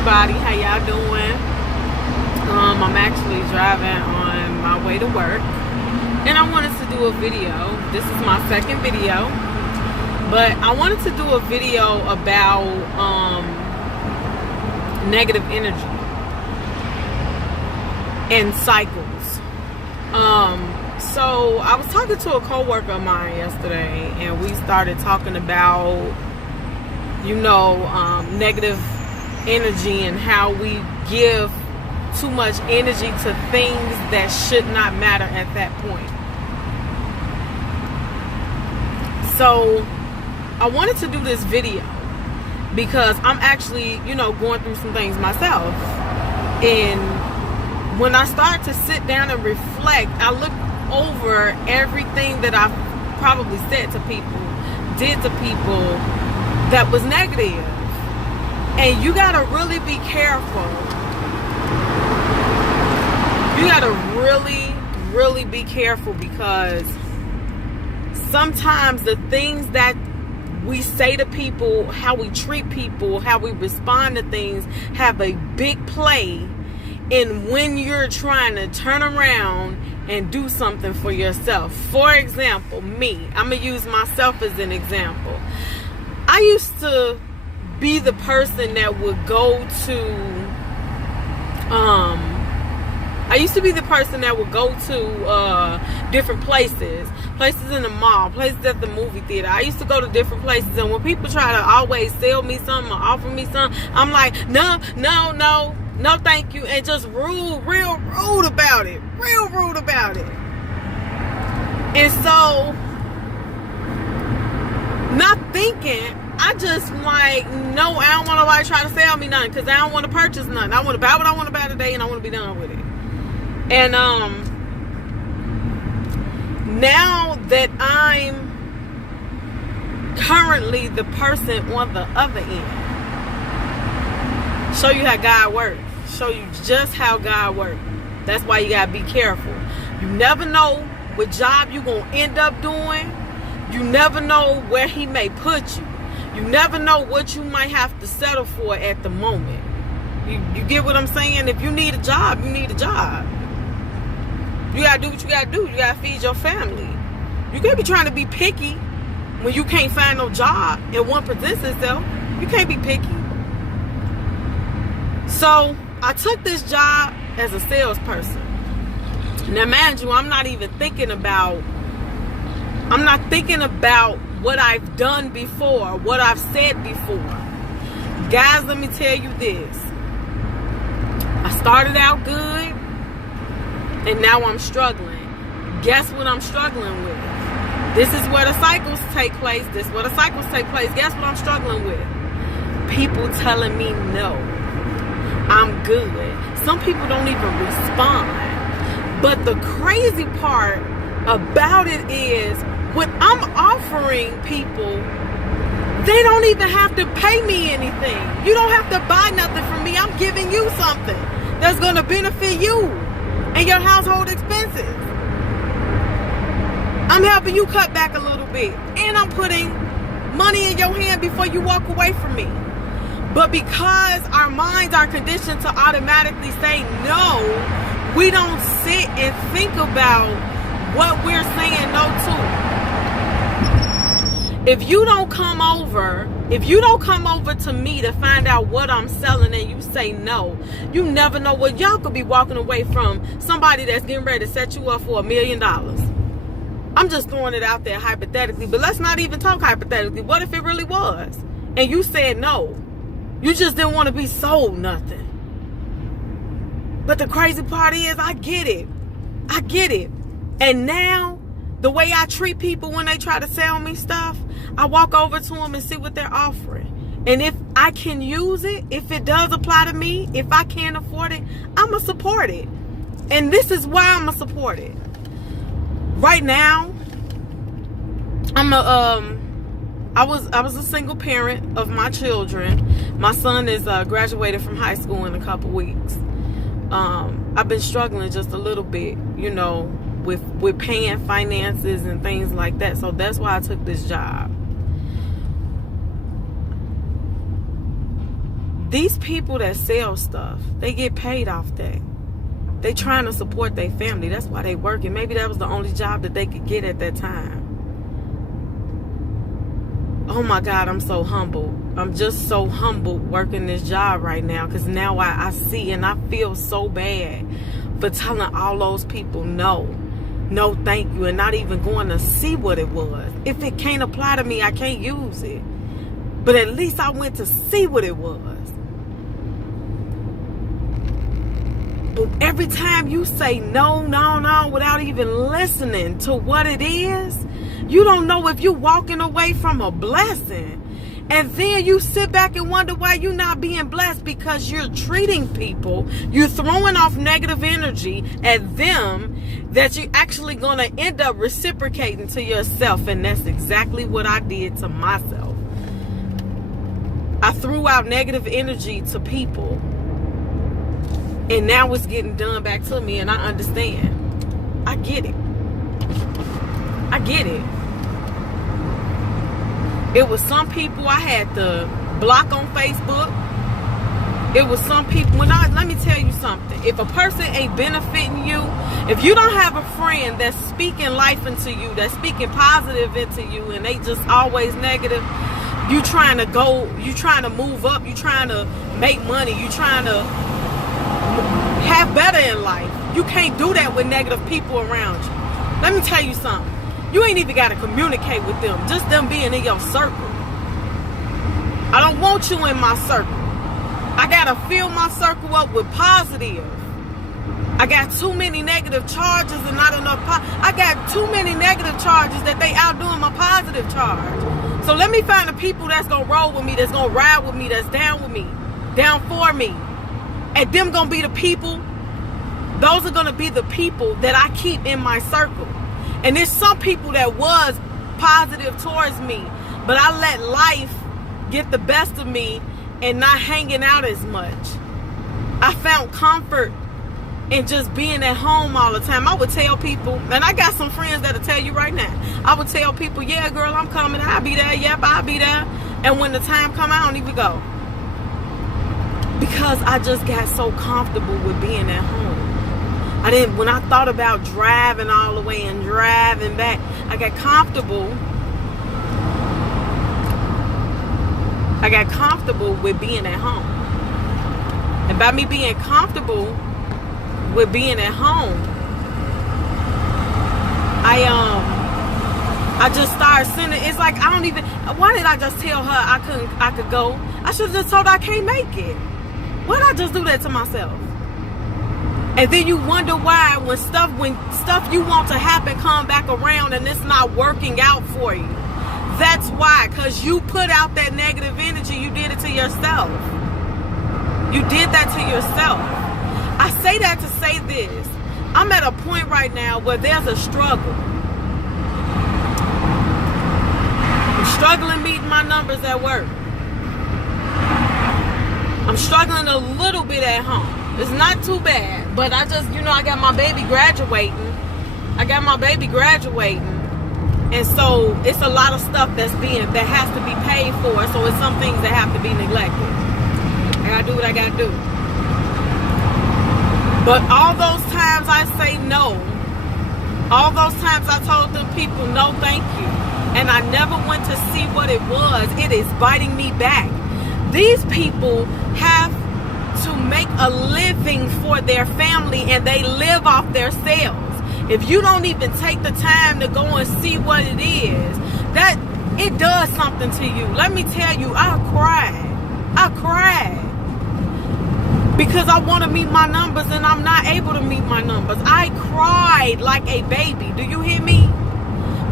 everybody, how y'all doing? I'm actually driving on my way to work, and I wanted to do a video. This is my second video, but I wanted to do a video about negative energy and cycles. So I was talking to a coworker of mine yesterday, and we started talking about, negative energy and how we give too much energy to things that should not matter at that point. So I wanted to do this video because I'm actually, going through some things myself. And when I start to sit down and reflect, I look over everything that I've probably said to people, did to people that was negative. And you gotta really be careful. You gotta really be careful, because sometimes the things that we say to people, how we treat people, how we respond to things have a big play in when you're trying to turn around and do something for yourself. For example, me. I'm going to use myself as an example. I used to be the person that would go to different places in the mall, places at the movie theater. I used to go to different places, and when people try to always sell me something or offer me something, I'm like, no, thank you, and just real rude about it. And so, not thinking, I just like, no, I don't want nobody try to sell me nothing, because I don't want to purchase nothing. I want to buy what I want to buy today, and I want to be done with it. And now that I'm currently the person on the other end, show you how God works. Show you just how God works. That's why you gotta be careful. You never know what job you're gonna end up doing. You never know where He may put you. You never know what you might have to settle for at the moment. You get what I'm saying? If you need a job, you need a job. You gotta do what you gotta do. You gotta feed your family. You can't be trying to be picky when you can't find no job and one presents itself. You can't be picky. So I took this job as a salesperson. Now, mind you, I'm not thinking about what I've done before, what I've said before. Guys, let me tell you this. I started out good, and now I'm struggling. Guess what I'm struggling with? This is where the cycles take place. Guess what I'm struggling with? People telling me no. I'm good. Some people don't even respond. But the crazy part about it is, when I'm offering people, they don't even have to pay me anything. You don't have to buy nothing from me. I'm giving you something that's going to benefit you and your household expenses. I'm helping you cut back a little bit, and I'm putting money in your hand before you walk away from me. But because our minds are conditioned to automatically say no, we don't sit and think about what we're saying no to. If you don't come over to me to find out what I'm selling, and you say no, you never know what y'all could be walking away from somebody that's getting ready to set you up for $1 million. I'm just throwing it out there hypothetically, but let's not even talk hypothetically. What if it really was? And you said no. You just didn't want to be sold nothing. But the crazy part is, I get it. And now, the way I treat people when they try to sell me stuff, I walk over to them and see what they're offering. And if I can use it, if it does apply to me, if I can't afford it, I'm going to support it. And this is why I'm going to support it. Right now, I was a single parent of my children. My son is graduated from high school in a couple weeks. I've been struggling just a little bit, with paying finances and things like that. So that's why I took this job. These people that sell stuff, they get paid off that. They trying to support their family. That's why they working. Maybe that was the only job that they could get at that time. Oh my God, I'm so humble. I'm just so humbled working this job right now, because now I see and I feel so bad for telling all those people no, thank you, and not even going to see what it was. If it can't apply to me, I can't use it. But at least I went to see what it was. But every time you say no, without even listening to what it is, you don't know if you're walking away from a blessing. And then you sit back and wonder why you're not being blessed, because you're treating people, you're throwing off negative energy at them that you're actually going to end up reciprocating to yourself. And that's exactly what I did to myself. I threw out negative energy to people, and now it's getting done back to me, and I understand. I get it. I get it. It was some people I had to block on Facebook. It was some people, let me tell you something. If a person ain't benefiting you, if you don't have a friend that's speaking life into you, that's speaking positive into you, and they just always negative, you trying to go, you trying to move up, you trying to make money, you trying to have better in life. You can't do that with negative people around you. Let me tell you something. You ain't even got to communicate with them. Just them being in your circle. I don't want you in my circle. I got to fill my circle up with positive. I got too many negative charges and not enough I got too many negative charges that they outdoing my positive charge. So let me find the people that's going to roll with me, that's going to ride with me, that's down with me, down for me. And them going to be the people, those are going to be the people that I keep in my circle. And there's some people that was positive towards me, but I let life get the best of me and not hanging out as much. I found comfort in just being at home all the time. I would tell people, and I got some friends that'll tell you right now, I would tell people, yeah, girl, I'm coming. I'll be there. Yep, I'll be there. And when the time come, I don't even go. Because I just got so comfortable with being at home. When I thought about driving all the way and driving back, I got comfortable. I got comfortable with being at home. And by me being comfortable with being at home, I just started sending, it's like I don't even, why did I just tell her I could go? I should have just told her I can't make it. Why did I just do that to myself? And then you wonder why when stuff you want to happen come back around and it's not working out for you. That's why, because you put out that negative energy. You did it to yourself. You did that to yourself. I say that to say this. I'm at a point right now where there's a struggle. I'm struggling meeting my numbers at work. I'm struggling a little bit at home. It's not too bad, but I just, I got my baby graduating. And so it's a lot of stuff that has to be paid for. So it's some things that have to be neglected. I gotta do what I gotta do. But all those times I say no, all those times I told them people no thank you, and I never went to see what it was, it is biting me back. These people have to make a living for their family, and they live off their sales. If you don't even take the time to go and see what it is, that it does something to you. Let me tell you, I cried because I want to meet my numbers and I'm not able to meet my numbers. I cried like a baby. Do you hear me?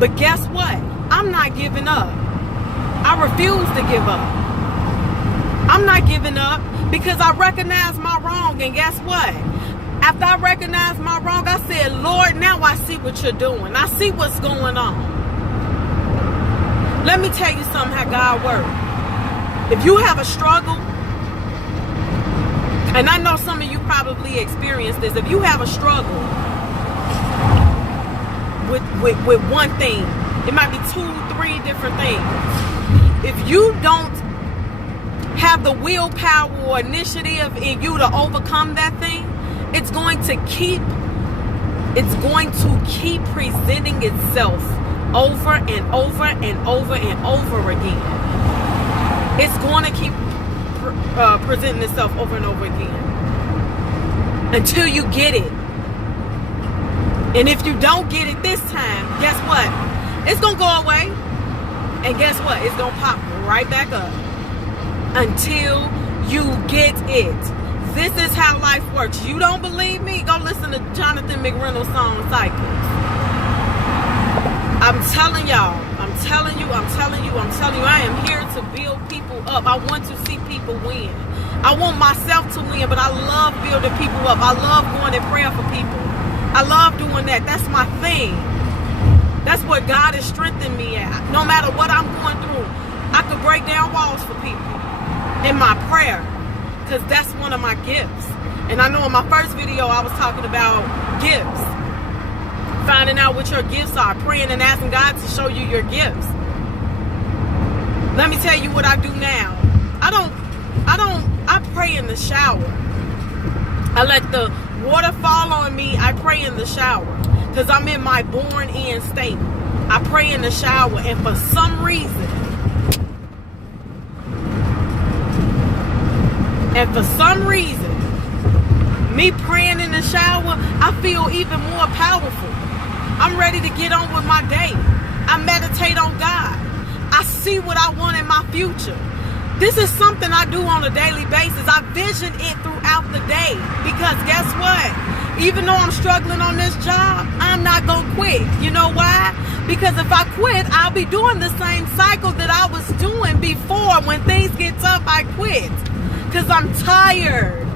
But guess what? I'm not giving up. I refuse to give up. I'm not giving up because I recognize my wrong. And guess what? After I recognized my wrong, I said, Lord, now I see what you're doing. I see what's going on. Let me tell you something, how God works. If you have a struggle, and I know some of you probably experienced this, if you have a struggle with one thing, it might be 2, 3 different things. If you don't have the willpower or initiative in you to overcome that thing, it's going to keep presenting itself over and over and over and over again. It's going to keep presenting itself over and over again until you get it. And if you don't get it this time, guess what? It's going to go away. And guess what? It's going to pop right back up until you get it. This is how life works. You don't believe me? Go listen to Jonathan McReynolds' song, Cycles. I'm telling y'all, I'm telling you, I am here to build people up. I want to see people win. I want myself to win, but I love building people up. I love going in prayer for people. I love doing that. That's my thing. That's what God has strengthened me at. No matter what I'm going through, I could break down walls for people in my prayer, because that's one of my gifts. And I know in my first video I was talking about gifts. Finding out what your gifts are, praying and asking God to show you your gifts. Let me tell you what I do now. I pray in the shower. I let the water fall on me. I pray in the shower because I'm in my born in state. I pray in the shower, and for some reason, me praying in the shower, I feel even more powerful. I'm ready to get on with my day. I meditate on God. I see what I want in my future. This is something I do on a daily basis. I vision it throughout the day, because guess what? Even though I'm struggling on this job, I'm not going to quit. You know why? Because if I quit, I'll be doing the same cycle that I was doing before. When things get tough, I quit because I'm tired.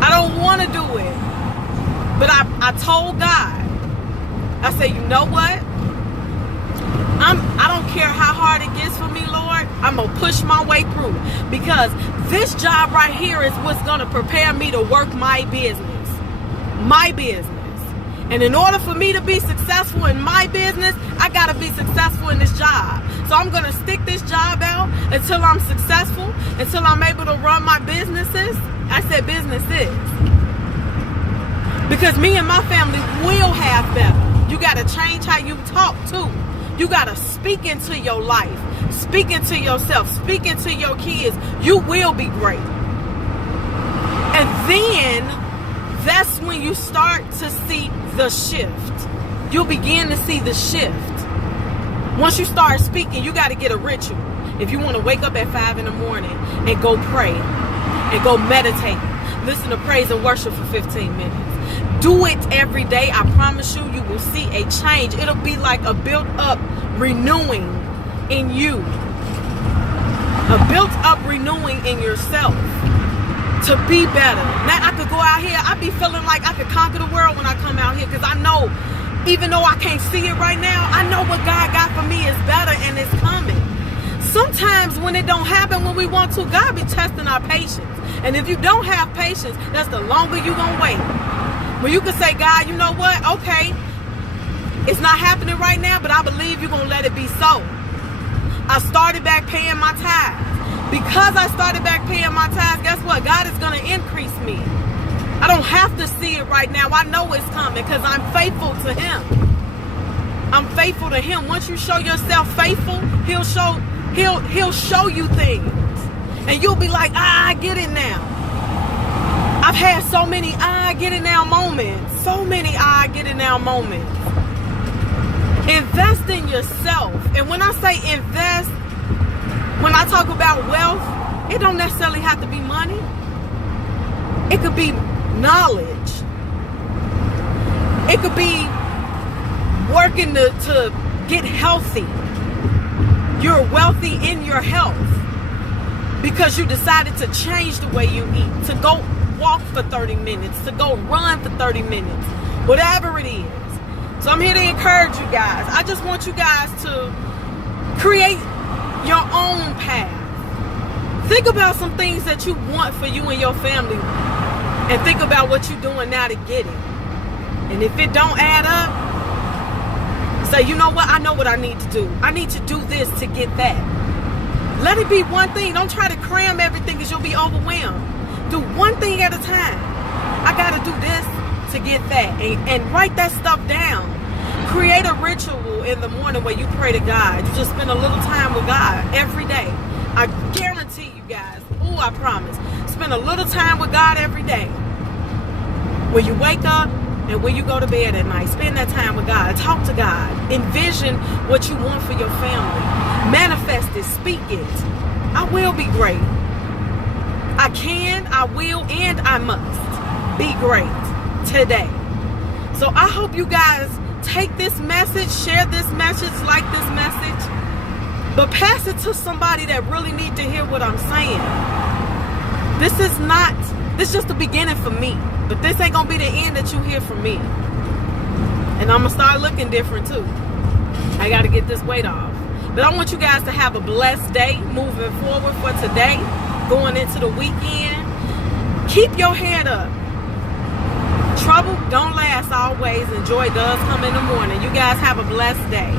I don't want to do it. But I told God, I said, you know what? I don't care how hard it gets for me, Lord. I'm going to push my way through, because this job right here is what's going to prepare me to work my business. My business. And in order for me to be successful in my business, I got to be successful in this job. So I'm going to stick this job out until I'm successful, until I'm able to run my businesses. I said businesses. Because me and my family will have better. You got to change how you talk too. You got to speak into your life. Speak into yourself. Speak into your kids. You will be great. And then that's when you start to see the shift. You'll begin to see the shift. Once you start speaking, you got to get a ritual. If you want to wake up at 5 in the morning and go pray and go meditate, listen to praise and worship for 15 minutes. Do it every day. I promise you, you will see a change. It'll be like a built-up renewing in you. A built-up renewing in yourself to be better. Now I could go out here, I be feeling like I could conquer the world when I come out here, because I know, even though I can't see it right now, I know what God got for me is better and it's coming. Sometimes when it don't happen when we want to, God be testing our patience. And if you don't have patience, that's the longer you gonna wait. When you can say, God, you know what? Okay, it's not happening right now, but I believe you're going to let it be so. I started back paying my tithes. Because I started back paying my tithes, guess what? God is going to increase me. I don't have to see it right now. I know it's coming because I'm faithful to Him. I'm faithful to Him. Once you show yourself faithful, He'll show you things. And you'll be like, I get it now. I've had so many I get it now moments. So many I get it now moments. Invest in yourself. And when I say invest, when I talk about wealth, it don't necessarily have to be money. It could be knowledge. It could be working to get healthy. You're wealthy in your health because you decided to change the way you eat, to go walk for 30 minutes, to go run for 30 minutes, whatever it is. So I'm here to encourage you guys. I just want you guys to create your own path. Think about some things that you want for you and your family, and think about what you're doing now to get it. And if it don't add up, say, you know what? I know what I need to do. I need to do this to get that. Let it be one thing. Don't try to cram everything because you'll be overwhelmed. Do one thing at a time. I got to do this to get that. And write that stuff down. Create a ritual in the morning where you pray to God. You just spend a little time with God every day. I guarantee you guys. Oh, I promise. Spend a little time with God every day. When you wake up and when you go to bed at night, spend that time with God. Talk to God. Envision what you want for your family. Manifest it. Speak it. I will be great. I can, I will, and I must be great today. So I hope you guys take this message, share this message, like this message, but pass it to somebody that really need to hear what I'm saying. This is just the beginning for me, but this ain't gonna be the end that you hear from me. And I'm gonna start looking different too. I gotta get this weight off. But I want you guys to have a blessed day moving forward for today, going into the weekend. Keep your head up. Trouble don't last always, and joy does come in the morning. You guys have a blessed day.